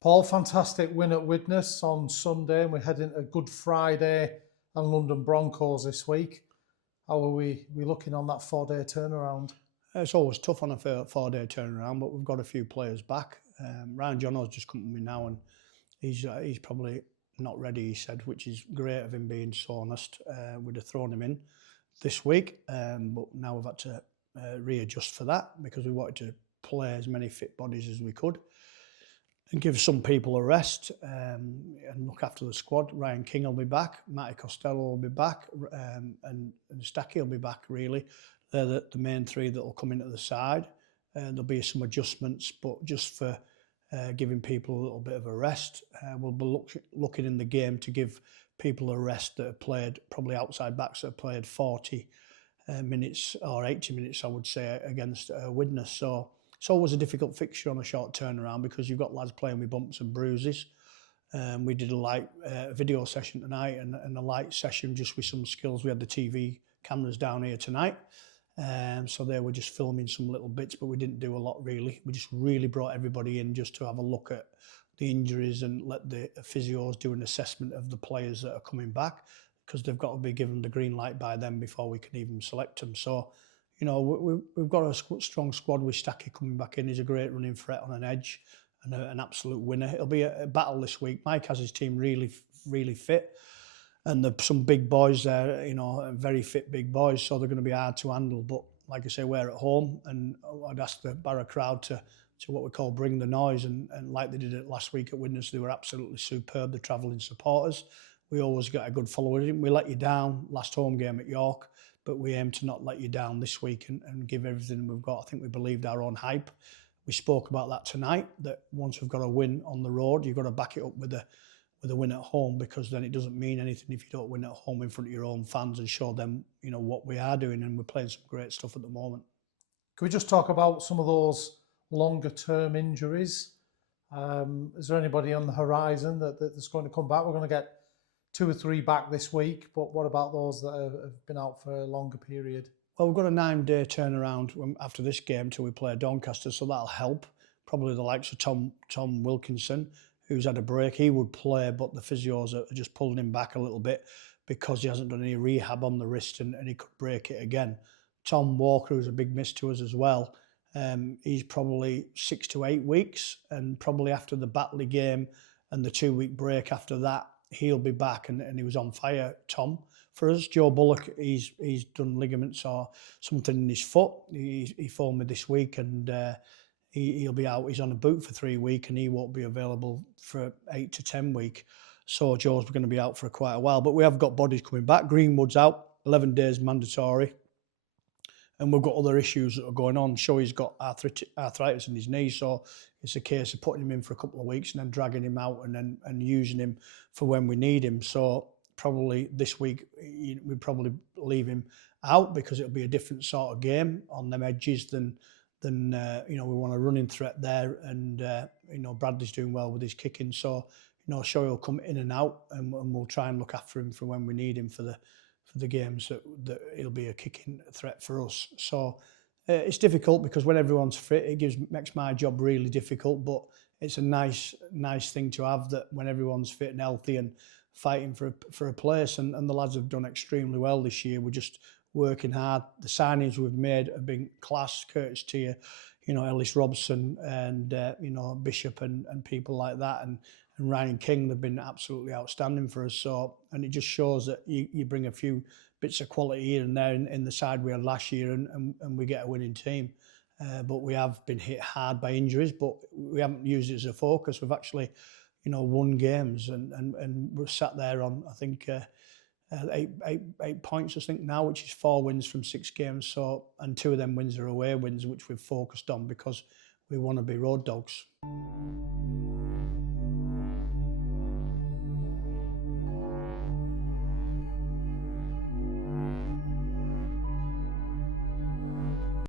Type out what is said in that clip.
Paul, fantastic win at Widnes on Sunday, and we're heading to Good Friday and London Broncos this week. How are we looking on that 4-day turnaround? It's always tough on a 4-day turnaround, but we've got a few players back. Ryan Johnno's just come to me now, and he's probably not ready, he said, which is great of him being so honest. We'd have thrown him in this week, but now we've had to readjust for that because we wanted to play as many fit bodies as we could and give some people a rest and look after the squad. Ryan King will be back, Matty Costello will be back, and Stacky will be back, really. They're the main three that will come into the side. There'll be some adjustments, but just for giving people a little bit of a rest. We'll be looking in the game to give people a rest that have played, probably outside backs that have played 40 minutes or 80 minutes, I would say, against Widnes. So it's always a difficult fixture on a short turnaround because you've got lads playing with bumps and bruises. We did a light video session tonight and a light session just with some skills. We had the TV cameras down here tonight. So they were just filming some little bits, but we didn't do a lot really. We just really brought everybody in just to have a look at the injuries and let the physios do an assessment of the players that are coming back, because they've got to be given the green light by them before we can even select them. So, you know, we've got a strong squad with Stacky coming back in. He's a great running threat on an edge and an absolute winner. It'll be a battle this week. Mike has his team really fit. And there's some big boys there, you know, very fit big boys, so they're going to be hard to handle. But like I say, we're at home, and I'd ask the Barrow crowd to what we call bring the noise. And like they did it last week at Widnes, they were absolutely superb, the travelling supporters. We always get a good following. We let you down last home game at York, but we aim to not let you down this week and give everything we've got. I think we believed our own hype. We spoke about that tonight, that once we've got a win on the road, you've got to back it up with a win at home, because then it doesn't mean anything if you don't win at home in front of your own fans and show them, you know, what we are doing. And we're playing some great stuff at the moment. Can we just talk about some of those longer term injuries? Is there anybody on the horizon that's going to come back? We're going to get 2 or 3 back this week, but what about those that have been out for a longer period? Well, we've got a 9-day turnaround after this game till we play Doncaster, so that'll help. Probably the likes of Tom Wilkinson, who's had a break. He would play, but the physios are just pulling him back a little bit because he hasn't done any rehab on the wrist and he could break it again. Tom Walker, who's a big miss to us as well, he's probably 6 to 8 weeks, and probably after the Batley game and the 2-week break after that, he'll be back, and he was on fire, Tom. For us, Joe Bullock, he's done ligaments or something in his foot. He phoned me this week, and he'll be out. He's on a boot for 3 weeks, and he won't be available for 8 to 10 weeks. So Joe's going to be out for quite a while. But we have got bodies coming back. Greenwood's out, 11 days mandatory. And we've got other issues that are going on. Shoey's got arthritis in his knee, so it's a case of putting him in for a couple of weeks and then dragging him out and using him for when we need him. So probably this week we'd probably leave him out because it'll be a different sort of game on them edges than you know, we want a running threat there, and you know, Bradley's doing well with his kicking, so you know, Shoy will come in and out, and we'll try and look after him for when we need him for the games that he'll be a kicking threat for us. So it's difficult because when everyone's fit, it makes my job really difficult, but it's a nice thing to have, that when everyone's fit and healthy and fighting for a place, and the lads have done extremely well this year. We're just working hard. The signings we've made have been class. Curtis Tier, you know, Ellis Robson, and you know, Bishop and people like that, and Ryan King, they've been absolutely outstanding for us. So, and it just shows that you bring a few bits of quality here and there in the side we had last year, and we get a winning team. But we have been hit hard by injuries, but we haven't used it as a focus. We've actually, you know, won games, and we're sat there on, I think, 8 points, I think now, which is 4 wins from 6 games. So, and 2 of them wins are away wins, which we've focused on because we want to be road dogs.